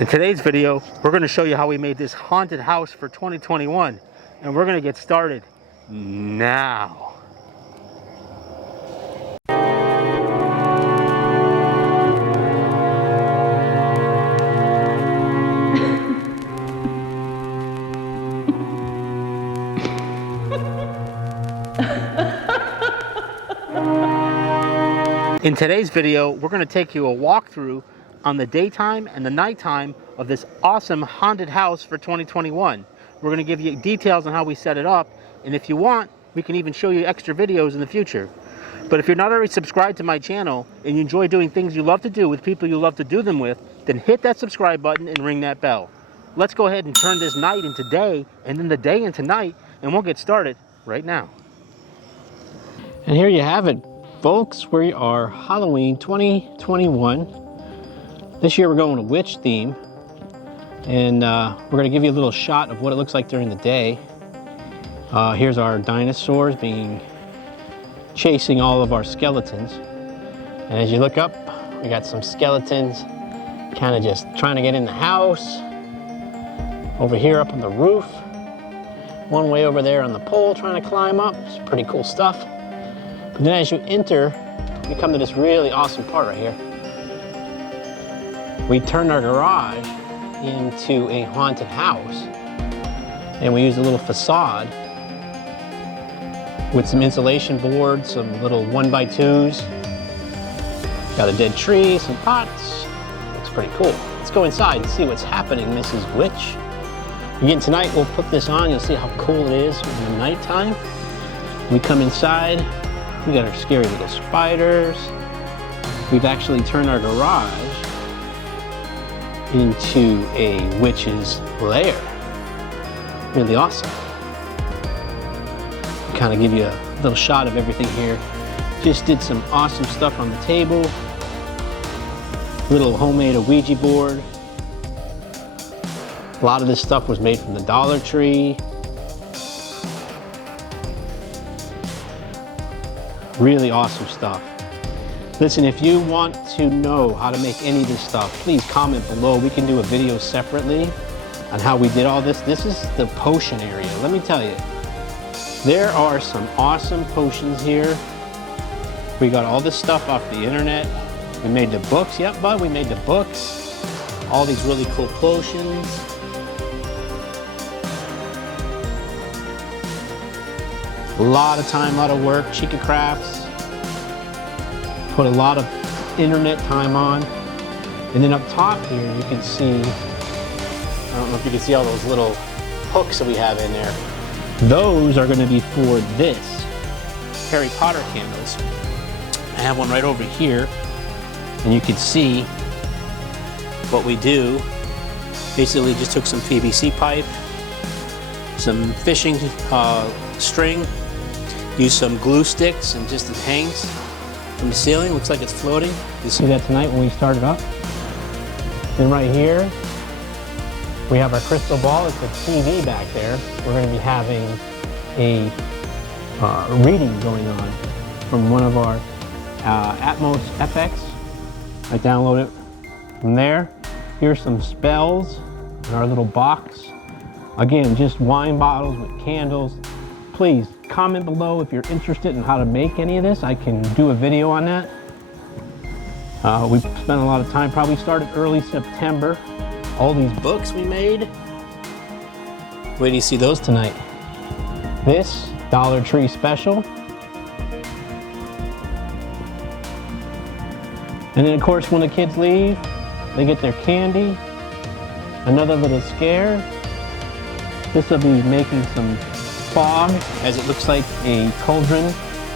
In today's video, we're going to show you how we made this haunted house for 2021, and we're going to get started now. In today's video, we're going to take you a walkthrough on the daytime and the nighttime of this awesome haunted house for 2021. We're going to give you details on how we set it up, and if you want, we can even show you extra videos in the future. But if you're not already subscribed to my channel and you enjoy doing things you love to do with people you love to do them with, then hit that subscribe button and ring that bell. Let's go ahead and turn this night into day and then the day into night, and we'll get started right now. And here you have it, folks. We are Halloween 2021. This year we're going to witch theme, and we're going to give you a little shot of what it looks like during the day. Here's our dinosaurs chasing all of our skeletons. And as you look up, we got some skeletons kind of just trying to get in the house. Over here up on the roof. One way over there on the pole trying to climb up. It's pretty cool stuff. But then as you enter, you come to this really awesome part right here. We turned our garage into a haunted house, and we used a little facade with some insulation boards, some little 1x2s. Got a dead tree, some pots. Looks pretty cool. Let's go inside and see what's happening, Mrs. Witch. Again, tonight we'll put this on. You'll see how cool it is in the nighttime. We come inside. We got our scary little spiders. We've actually turned our garage into a witch's lair. Really awesome. Kind of give you a little shot of everything here. Just did some awesome stuff on the table. Little homemade Ouija board. A lot of this stuff was made from the Dollar Tree. Really awesome stuff. Listen, if you want to know how to make any of this stuff, please comment below. We can do a video separately on how we did all this. This is the potion area. Let me tell you, there are some awesome potions here. We got all this stuff off the internet. We made the books. Yep, bud, we made the books. All these really cool potions. A lot of time, a lot of work, Chica Crafts. Put a lot of internet time on. And then up top here, you can see, I don't know if you can see all those little hooks that we have in there. Those are gonna be for this Harry Potter candles. I have one right over here, and you can see what we do. Basically just took some PVC pipe, some fishing string, used some glue sticks, and just it hangs from the ceiling. Looks like it's floating. You see that tonight when we started up. Then right here, we have our crystal ball. It's a TV back there. We're going to be having a reading going on from one of our Atmos FX. I download it from there. Here's some spells in our little box. Again, just wine bottles with candles. Please comment below if you're interested in how to make any of this. I can do a video on that. We spent a lot of time, probably started early September. All these books we made. Wait till you see those tonight. This Dollar Tree special. And then of course when the kids leave, they get their candy. Another little scare. This will be making some fog, as it looks like a cauldron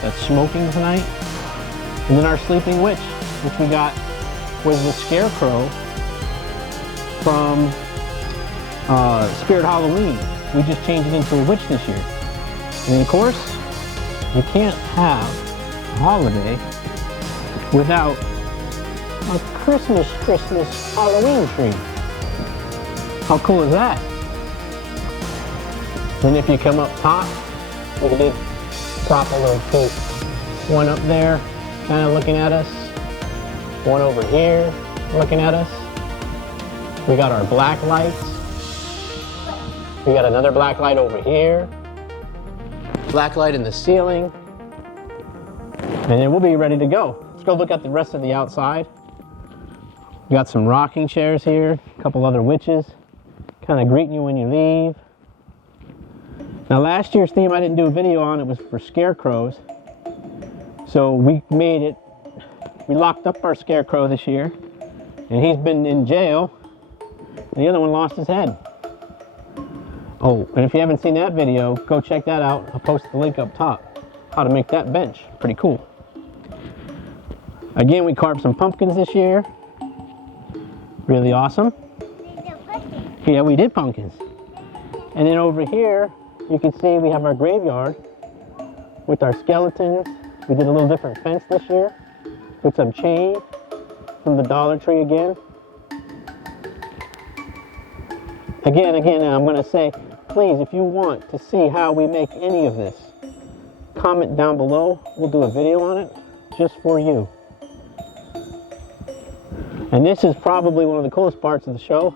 that's smoking tonight. And then our sleeping witch, which we got, was the scarecrow from Spirit Halloween. We just changed it into a witch this year. And then of course, you can't have a holiday without a Christmas Halloween tree. How cool is that? Then if you come up top, we did prop a little cake. One up there, kind of looking at us. One over here, looking at us. We got our black lights. We got another black light over here. Black light in the ceiling. And then we'll be ready to go. Let's go look at the rest of the outside. We got some rocking chairs here, a couple other witches, kind of greeting you when you leave. Now last year's theme I didn't do a video on, it was for scarecrows. So we locked up our scarecrow this year, and he's been in jail, and the other one lost his head. Oh, and if you haven't seen that video, go check that out. I'll post the link up top, how to make that bench. Pretty cool. Again, we carved some pumpkins this year. Really awesome. Yeah, we did pumpkins. And then over here, you can see we have our graveyard with our skeletons. We did a little different fence this year with some chain from the Dollar Tree again. Again, I'm going to say, please, if you want to see how we make any of this, comment down below. We'll do a video on it just for you. And this is probably one of the coolest parts of the show.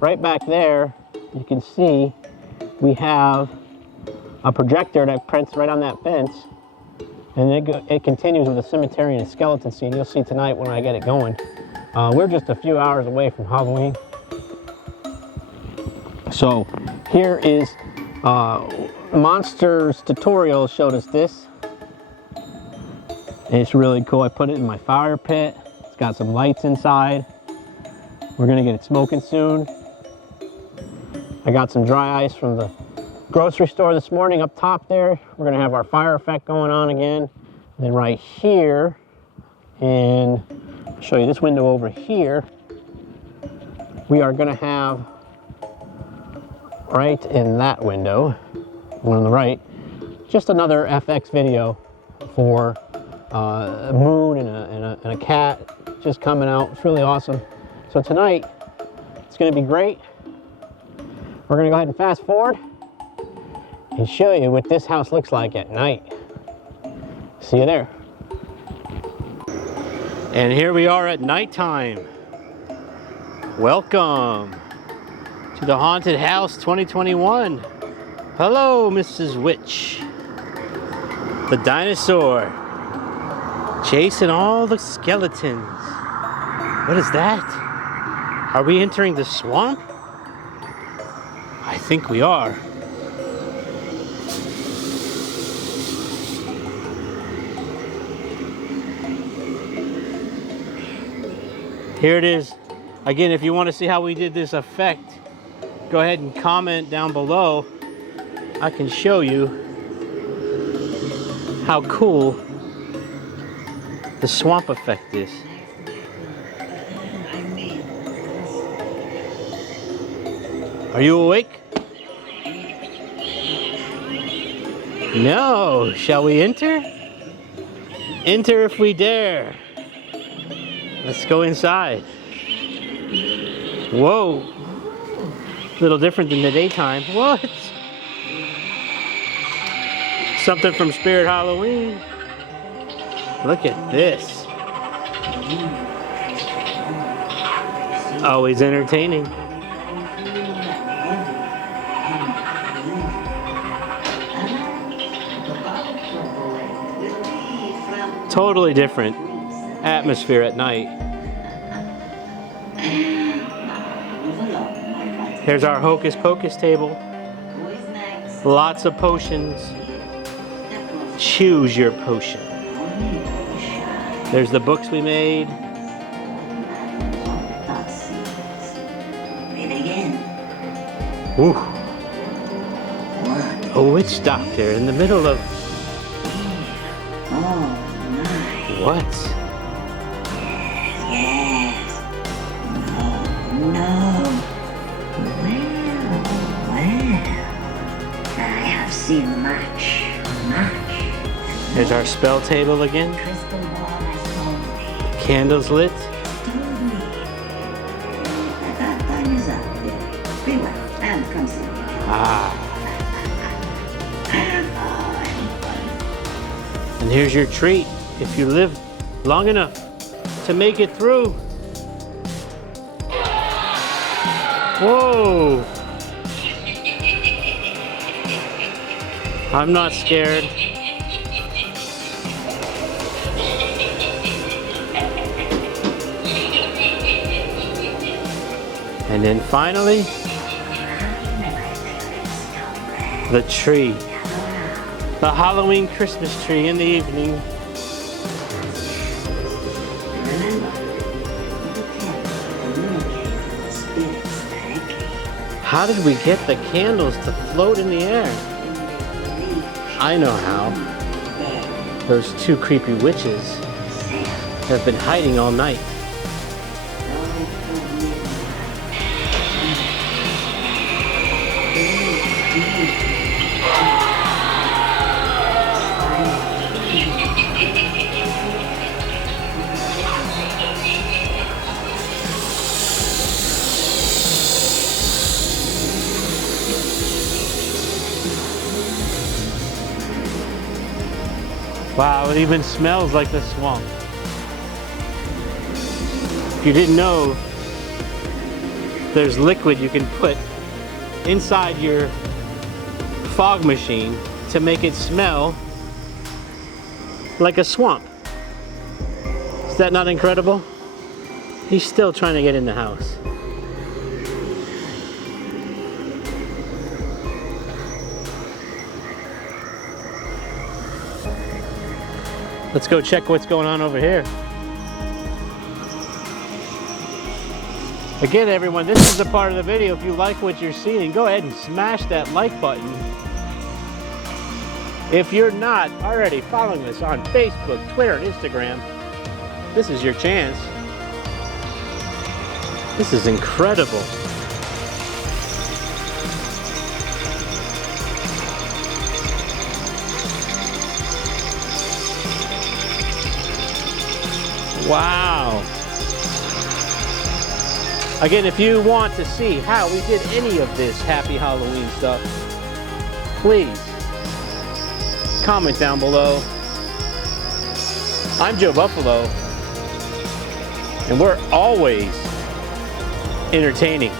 Right back there, you can see we have a projector that prints right on that fence. And it continues with a cemetery and a skeleton scene. You'll see tonight when I get it going. We're just a few hours away from Halloween. So here is Monsters Tutorial showed us this. And it's really cool. I put it in my fire pit. It's got some lights inside. We're gonna get it smoking soon. I got some dry ice from the grocery store this morning up top there. We're gonna have our fire effect going on again. And then right here, and I'll show you this window over here, we are gonna have right in that window, one on the right, just another FX video for a moon and a cat just coming out. It's really awesome. So tonight, it's gonna be great. We're gonna go ahead and fast forward and show you what this house looks like at night. See you there. And here we are at nighttime. Welcome to the Haunted House 2021. Hello, Mrs. Witch. The dinosaur chasing all the skeletons. What is that? Are we entering the swamp? I think we are. Here it is. Again, if you want to see how we did this effect, go ahead and comment down below. I can show you how cool the swamp effect is. Are you awake? No. Shall we enter? Enter if we dare. Let's go inside. Whoa. A little different than the daytime. What? Something from Spirit Halloween. Look at this. Always entertaining. Totally different atmosphere at night. Here's our Hocus Pocus table. Lots of potions. Choose your potion. There's the books we made. Ooh. A witch doctor in the middle of... What? Yes. No. Well. I have seen much. There's our spell table again. Crystal ball has told me. Candles lit. Told me. That time is up. Be well and come see me. Ah. Oh, And here's your treat if you live long enough to make it through. Whoa! I'm not scared. And then finally, the tree. The Halloween Christmas tree in the evening. How did we get the candles to float in the air? I know how. Those two creepy witches have been hiding all night. Wow, it even smells like the swamp. If you didn't know, there's liquid you can put inside your fog machine to make it smell like a swamp. Is that not incredible? He's still trying to get in the house. Let's go check what's going on over here. Again, everyone, this is the part of the video. If you like what you're seeing, go ahead and smash that like button. If you're not already following us on Facebook, Twitter, and Instagram, this is your chance. This is incredible. Wow. Again, if you want to see how we did any of this Happy Halloween stuff, please comment down below. I'm Jobuffalo, and we're always entertaining.